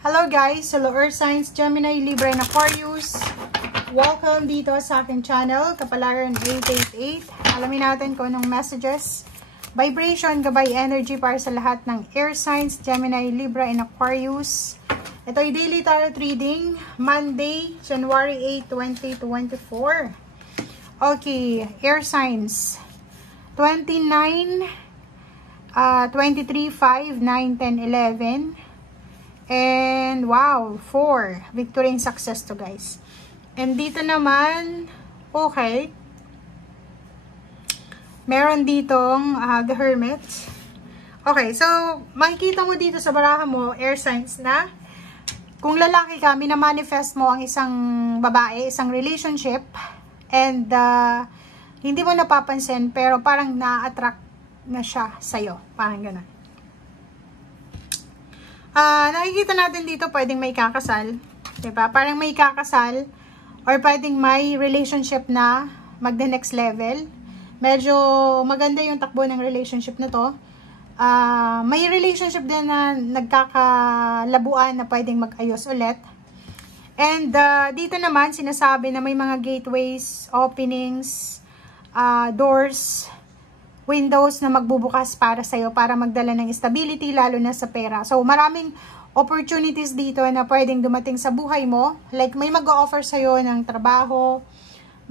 Hello guys! Hello Earth Signs, Gemini, Libra, and Aquarius. Welcome dito sa aking channel, Kapalaran 888. Alamin natin kung anong messages, vibration, gabay, energy para sa lahat ng Air Signs, Gemini, Libra, and Aquarius. Ito ay daily tarot reading, Monday, January 8, 2024. Okay, Air Signs. 29, 23, 5, 9, 10, 11. And wow, 4. Victory and success to guys. And dito naman, okay. Meron ditong the Hermit. Okay, so makikita mo dito sa baraha mo, Air Signs, na kung lalaki ka, minamanifest mo ang isang babae, isang relationship, and hindi mo napapansin, pero parang na-attract na siya sa'yo. Parang gano'n. Nakikita natin dito pwedeng may kakasal, diba? Parang may kakasal or pwedeng may relationship na mag the next level. Medyo maganda yung takbo ng relationship na to. May relationship din na nagkakalabuan na pwedeng mag-ayos ulit. And dito naman sinasabi na may mga gateways, openings, doors, windows na magbubukas para sa'yo para magdala ng stability, lalo na sa pera. So, maraming opportunities dito na pwedeng dumating sa buhay mo. Like, may mag-o-offer sa'yo ng trabaho,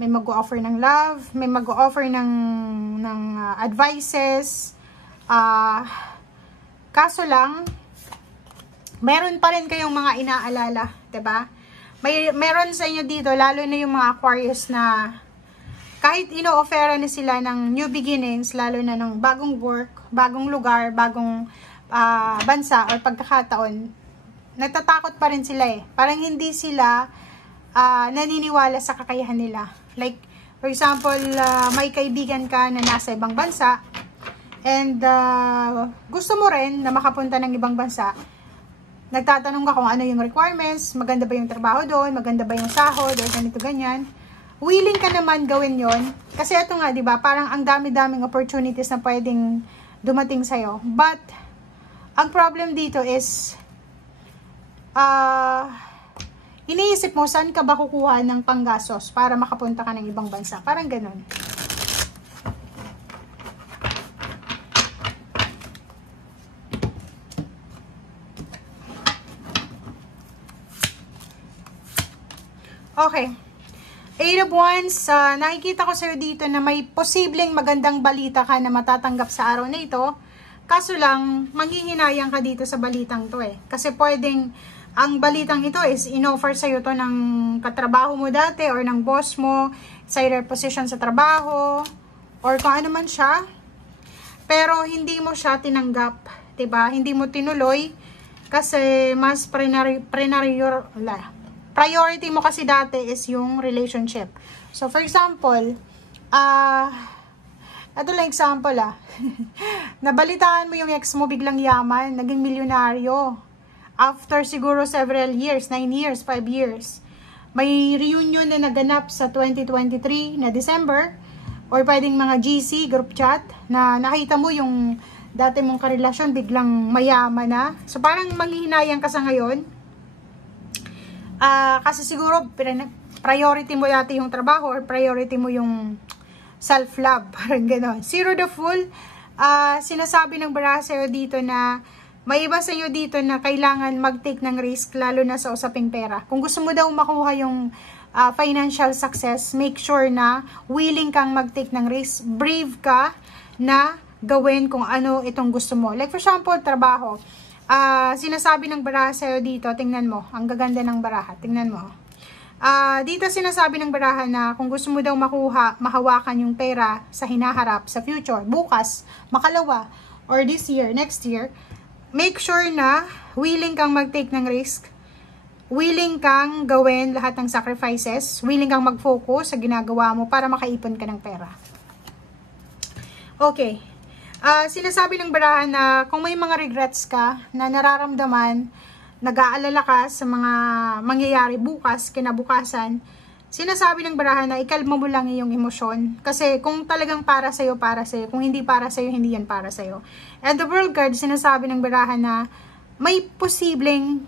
may mag-o-offer ng love, may mag-o-offer ng advices. Kaso lang, meron pa rin kayong mga inaalala, diba? Meron sa inyo dito, lalo na yung mga Aquarius na kahit ino-offera na sila ng new beginnings, lalo na ng bagong work, bagong lugar, bagong bansa or pagkakataon, natatakot pa rin sila eh. Parang hindi sila naniniwala sa kakayahan nila. Like, for example, may kaibigan ka na nasa ibang bansa and gusto mo rin na makapunta ng ibang bansa. Nagtatanong ka kung ano yung requirements, maganda ba yung trabaho doon, maganda ba yung sahod, or ganito ganyan. Willing ka naman gawin yon kasi ito nga, di ba, parang ang dami-daming opportunities na pwedeng dumating sa'yo. But, ang problem dito is, iniisip mo, saan ka ba kukuha ng panggasos para makapunta ka ng ibang bansa? Parang ganun. Okay. 8 of Wands, nakikita ko sa'yo dito na may posibleng magandang balita ka na matatanggap sa araw na ito. Kaso lang, manghihinayang ka dito sa balitang to eh. Kasi pwedeng, ang balitang ito is in-offer sa'yo to ng katrabaho mo dati or ng boss mo, sa either position sa trabaho, or kung ano man siya. Pero hindi mo siya tinanggap, diba? Hindi mo tinuloy kasi mas priority mo kasi dati is yung relationship. So, for example, ito lang example nabalitaan mo yung ex mo biglang yaman, naging milyonaryo. After siguro several years, 9 years, 5 years. May reunion na naganap sa 2023 na December, or pwedeng mga GC, group chat, na nakita mo yung dati mong karelasyon biglang mayaman na. So, parang manghihinayang ka sa ngayon. Kasi siguro priority mo dati yung trabaho or priority mo yung self-love, parang gano'n. Zero the Fool, sinasabi ng baraha sa'yo dito na may iba sa'yo dito na kailangan mag-take ng risk, lalo na sa usaping pera. Kung gusto mo daw makuha yung financial success, make sure na willing kang mag-take ng risk, brave ka na gawin kung ano itong gusto mo. Like for example, trabaho. Sinasabi ng baraha sa'yo dito, tingnan mo, ang gaganda ng baraha, tingnan mo. Dito sinasabi ng baraha na kung gusto mo daw mahawakan yung pera sa hinaharap, sa future, bukas, makalawa, or this year, next year, make sure na willing kang mag-take ng risk, willing kang gawin lahat ng sacrifices, willing kang mag-focus sa ginagawa mo para makaipon ka ng pera. Okay. Sinasabi ng baraha na kung may mga regrets ka na nararamdaman, nag-aalala ka sa mga mangyayari bukas, kinabukasan, sinasabi ng baraha na ikalma mo lang yung emosyon. Kasi kung talagang para sa'yo, para sa'yo. Kung hindi para sa'yo, hindi yan para sa'yo. And the World card, sinasabi ng baraha na may posibleng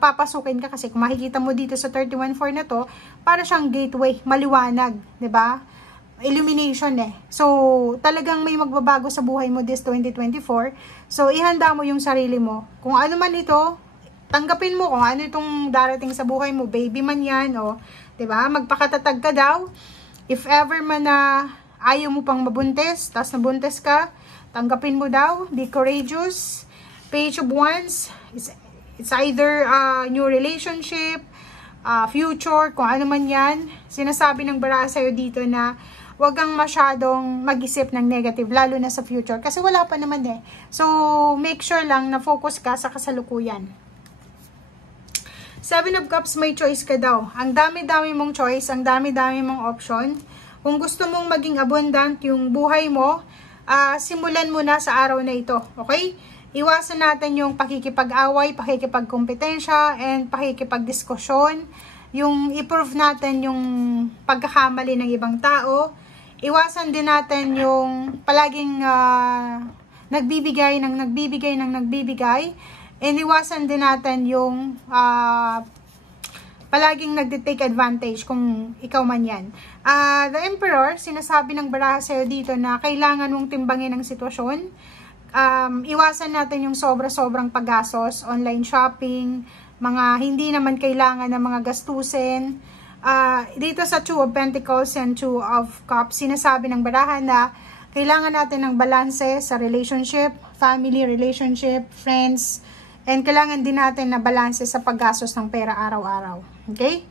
papasukin ka kasi kung makikita mo dito sa 31.4 na to, para siyang gateway, maliwanag, 'di ba? Illumination eh. So, talagang may magbabago sa buhay mo this 2024. So, ihanda mo yung sarili mo. Kung ano man ito, tanggapin mo kung ano itong darating sa buhay mo, baby man yan, o, 'di ba? Magpakatatag ka daw. If ever man na ayaw mo pang mabuntis, tas nabuntis ka, tanggapin mo daw, be courageous. Page of Wands, it's either new relationship, future, kung ano man yan. Sinasabi ng baraha sa'yo dito na wag kang masyadong mag-isip ng negative, lalo na sa future. Kasi wala pa naman eh. So, make sure lang na focus ka sa kasalukuyan. 7 of Cups, may choice ka daw. Ang dami-dami mong choice, ang dami-dami mong option. Kung gusto mong maging abundant yung buhay mo, simulan mo na sa araw na ito. Okay? Iwasan natin yung pakikipag-away, pakikipag-kompetensya, and pakikipag-diskusyon. Yung i-prove natin yung pagkakamali ng ibang tao. Iwasan din natin yung palaging nagbibigay. And iwasan din natin yung palaging nagde-take advantage kung ikaw man yan. The Emperor, sinasabi ng baraha sa'yo dito na kailangan mong timbangin ang sitwasyon. Iwasan natin yung sobra-sobrang paggastos, online shopping, mga hindi naman kailangan ng mga gastusin. Dito sa 2 of Pentacles and 2 of Cups, sinasabi ng baraha na kailangan natin ng balanse sa relationship, family relationship, friends, and kailangan din natin na balanse sa paggastos ng pera araw-araw. Okay?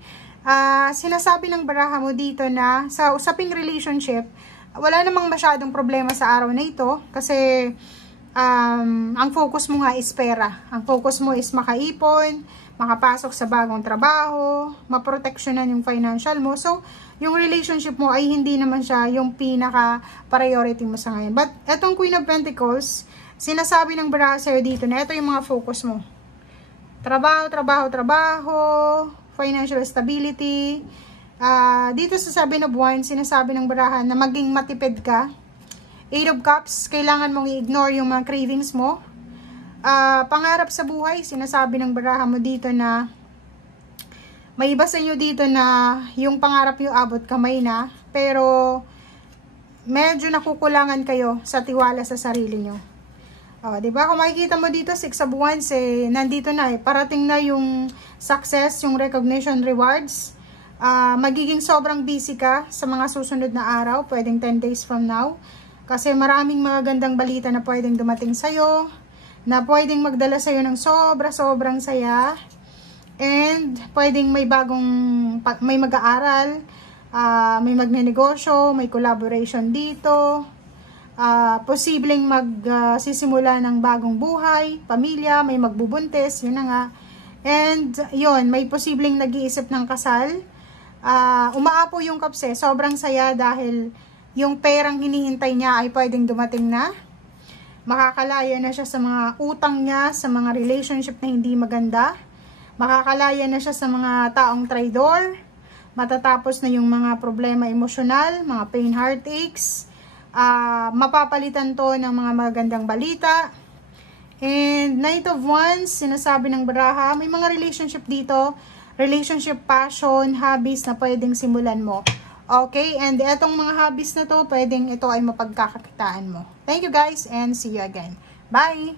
Sinasabi ng baraha mo dito na sa usaping relationship, wala namang masyadong problema sa araw na ito kasi ang focus mo nga is pera. Ang focus mo is makaipon, makapasok sa bagong trabaho, maproteksyonan yung financial mo. So, yung relationship mo ay hindi naman siya yung pinaka-priority mo sa ngayon. But, etong Queen of Pentacles, sinasabi ng baraha sa'yo dito na ito yung mga focus mo. Trabaho, financial stability. Dito sa 7 of Wands, sinasabi ng baraha na maging matipid ka. 8 of Cups, kailangan mong i-ignore yung mga cravings mo. Pangarap sa buhay, sinasabi ng baraha mo dito na may iba sa inyo dito na yung pangarap yung abot kamay na, pero medyo nakukulangan kayo sa tiwala sa sarili nyo. Diba? Kung makikita mo dito, 6 of Wands, nandito na parating na yung success, yung recognition, rewards. Magiging sobrang busy ka sa mga susunod na araw, pwedeng 10 days from now. Kasi maraming mga gandang balita na pwedeng dumating sa'yo, na pwedeng magdala sa'yo ng sobrang saya, and pwedeng may may mag-aaral, may magnenegosyo, may collaboration dito, posibleng magsisimula ng bagong buhay, pamilya, may magbubuntis, yun na nga. And yun, may posibleng nag-iisip ng kasal. Umaapo yung kapse, sobrang saya dahil yung perang hinihintay niya ay pwedeng dumating na. Makakalaya na siya sa mga utang niya, sa mga relationship na hindi maganda. Makakalaya na siya sa mga taong traidor. Matatapos na yung mga problema emosyonal, mga pain, heartaches. Mapapalitan to ng mga magandang balita. And Knight of Wands, sinasabi ng baraha, may mga relationship dito. Relationship, passion, hobbies na pwedeng simulan mo. Okay, and etong mga hobbies na to, pwedeng ito ay mapagkakakitaan mo. Thank you guys and see you again. Bye!